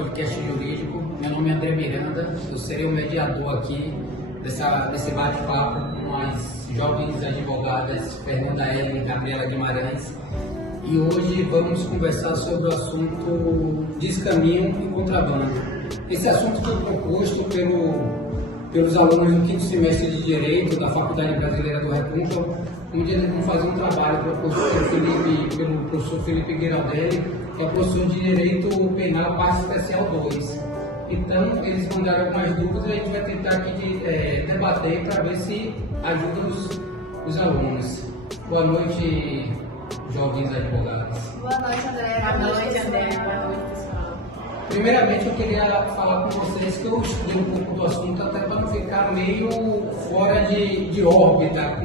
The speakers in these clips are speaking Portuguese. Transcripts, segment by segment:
podcast jurídico. Meu nome é André Miranda, eu serei o mediador aqui desse bate-papo com as jovens advogadas Fernanda Ellen e Gabriela Guimarães. E hoje vamos conversar sobre o assunto descaminho e contrabando. Esse assunto foi proposto pelos alunos do quinto semestre de Direito da Faculdade Brasileira do Recôncavo, onde eles vão fazer um trabalho pelo professor Felipe Giraldelli, que é professor de Direito Penal, parte especial 2. Então, eles vão dar algumas dúvidas e a gente vai tentar aqui debater para ver se ajuda os alunos. Boa noite, jovens advogados. Boa noite, André. Boa noite, André. Boa noite, pessoal. Primeiramente, eu queria falar com vocês que eu estudei um pouco do assunto até para não ficar meio fora de órbita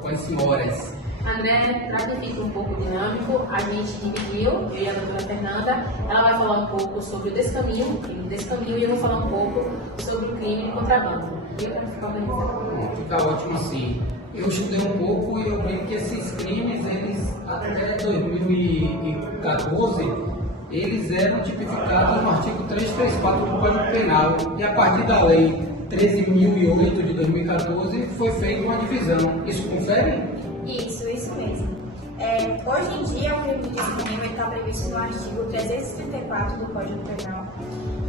com as senhoras. André, para que fique um pouco dinâmico, a gente dividiu, eu e a doutora Fernanda, ela vai falar um pouco sobre o descaminho, e eu vou falar um pouco sobre o crime de contrabando. E eu quero ficar organizado. Fica ótimo assim. Eu estudei um pouco e eu vi que esses crimes, eles até 2014, eles eram tipificados no artigo 334 do Código Penal. E a partir da lei 13.008 de 2014 foi feita uma divisão. Isso confere? Isso mesmo. Hoje em dia, o crime de descaminho está previsto no artigo 334 do Código Penal,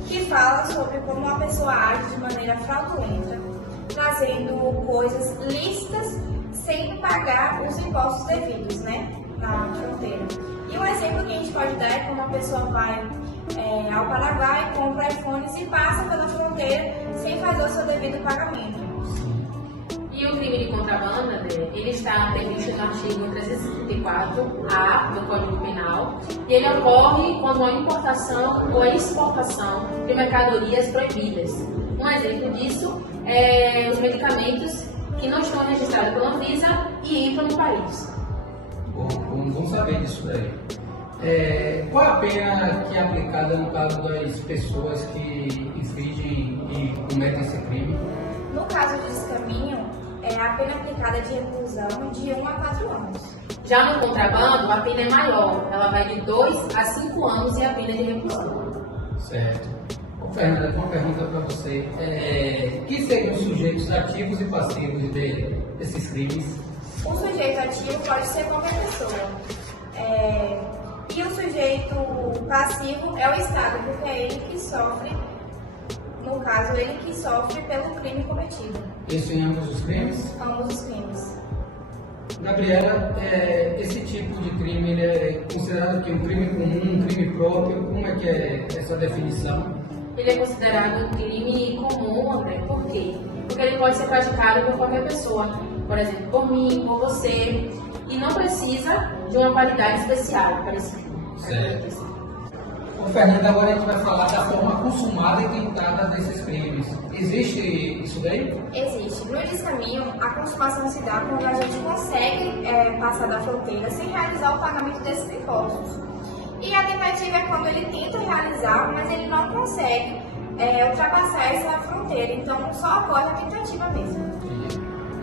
que fala sobre como uma pessoa age de maneira fraudulenta, trazendo coisas lícitas sem pagar os impostos devidos, na fronteira. E um exemplo que a gente pode dar é quando uma pessoa vai ao Paraguai, compra iPhones e passa pela fronteira sem fazer o seu devido pagamento. E o crime de contrabando, André, ele está previsto no artigo 334A do Código Penal e ele ocorre quando há importação ou exportação de mercadorias proibidas. Um exemplo disso é os medicamentos que não estão registrados pela Anvisa e entram no país. Bom saber disso daí. Qual a pena que é aplicada no caso das pessoas que infringem e cometem esse crime? No caso de descaminho, a pena aplicada é de reclusão de 1 a 4 anos. Já no contrabando, a pena é maior, ela vai de 2 a 5 anos e a pena de reclusão. Certo. Fernanda, uma pergunta para você. Que seriam os sujeitos ativos e passivos desses crimes? O sujeito ativo pode ser qualquer pessoa. E o sujeito passivo é o Estado, porque é ele que sofre, no caso, ele que sofre pelo crime cometido. Isso em ambos os crimes? Ambos os crimes. Gabriela, esse tipo de crime ele é considerado que um crime comum, um crime próprio? Como é que é essa definição? Ele é considerado um crime comum, André. Por quê? Porque ele pode ser praticado por qualquer pessoa. Por exemplo, por mim, por você. E não precisa de uma qualidade especial para esse crime. Certo. Fernanda, agora a gente vai falar da forma consumada e tentada desses crimes. Existe isso daí? Existe. No descaminho, a consumação se dá quando a gente consegue passar da fronteira sem realizar o pagamento desses impostos. E a tentativa é quando ele tenta realizar, mas ele não consegue ultrapassar essa fronteira. Então, só ocorre a tentativa mesmo.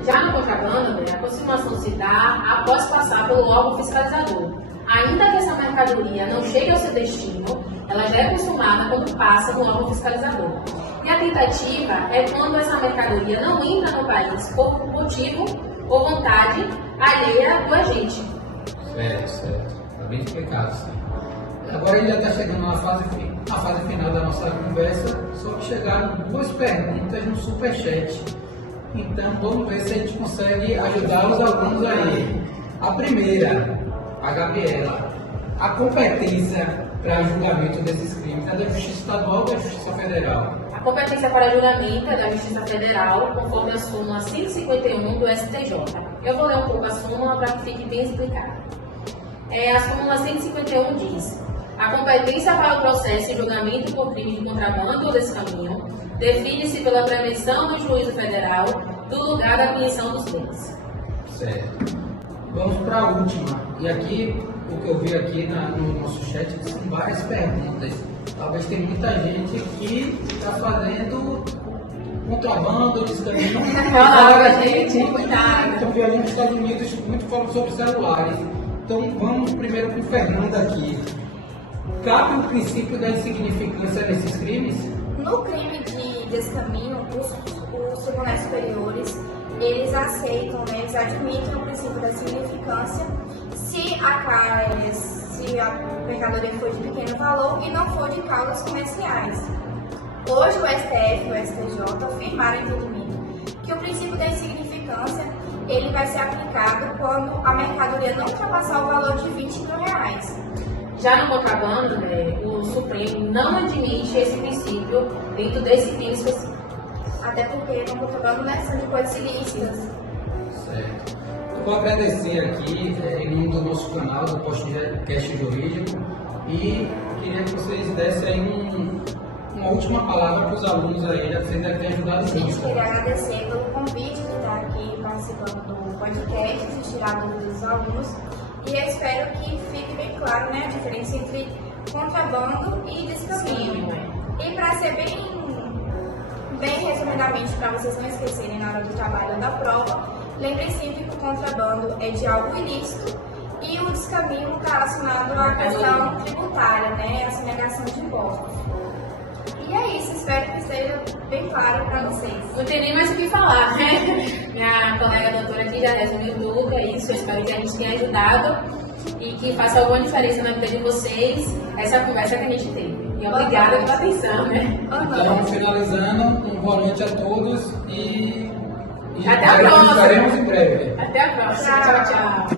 Já no contrabando, a consumação se dá após passar pelo órgão fiscalizador. Ainda que essa mercadoria não chegue ao seu destino, ela já é consumada quando passa no órgão fiscalizador. E a tentativa é quando essa mercadoria não entra no país por motivo ou vontade alheia do agente. Certo. Está bem explicado, sim. Agora ele já está chegando na fase final da nossa conversa, só que chegaram 2 perguntas no Superchat. Então vamos ver se a gente consegue ajudar os alunos aí. A primeira, a Gabriela, a competência para julgamento desses crimes é da Justiça Estadual ou da Justiça Federal? A competência para julgamento é da Justiça Federal, conforme a súmula 151 do STJ. Eu vou ler um pouco a súmula para que fique bem explicado. A súmula 151 diz: a competência para o processo e julgamento por crime de contrabando ou descaminho define-se pela prevenção do juízo federal do lugar da aquisição dos bens. Certo. Vamos para a última. E aqui, o que eu vi aqui no nosso chat são várias perguntas. Talvez tenha muita gente que está fazendo contrabando, descaminho. Olha, gente, cuidado. Estão viajando nos Estados Unidos, muito falando sobre celulares. Então vamos primeiro com o Fernando aqui. Cabe o princípio da insignificância nesses crimes? No crime de descaminho, os tribunais superiores, eles aceitam, né, eles admitem o princípio da significância se a mercadoria for de pequeno valor e não for de causas comerciais. Hoje o STF e o STJ afirmaram entendimento que o princípio da insignificância ele vai ser aplicado quando a mercadoria não ultrapassar o valor de R$20 mil. Já no contrabando, né, o Supremo não admite esse princípio dentro desse crime específico. Até porque no contrabando né, são de coisas ilícitas. Certo. Eu vou agradecer aqui em nome do nosso canal, do podcast jurídico, e queria que vocês dessem aí uma última palavra para os alunos aí, já que vocês devem ter ajudado Sim, muito. queria agradecer pelo convite de estar aqui participando do podcast, de tirar dúvidas dos alunos. E eu espero que fique bem claro, né, a diferença entre contrabando e descaminho. E para ser bem resumidamente, para vocês não esquecerem na hora do trabalho ou da prova, lembrem sempre que o contrabando é de algo ilícito e o descaminho está relacionado à questão tributária, né, a sonegação de impostos. E é isso, espero que esteja bem claro para vocês. Não tem nem mais o que falar, né? Minha colega doutora aqui já resumiu tudo, é isso. Eu espero que a gente tenha ajudado e que faça alguma diferença na vida de vocês essa conversa que a gente teve. E obrigada pela atenção, né? Então, finalizando, um boa noite a todos e Até a próxima. estaremos em breve. Até a próxima. Tchau, tchau.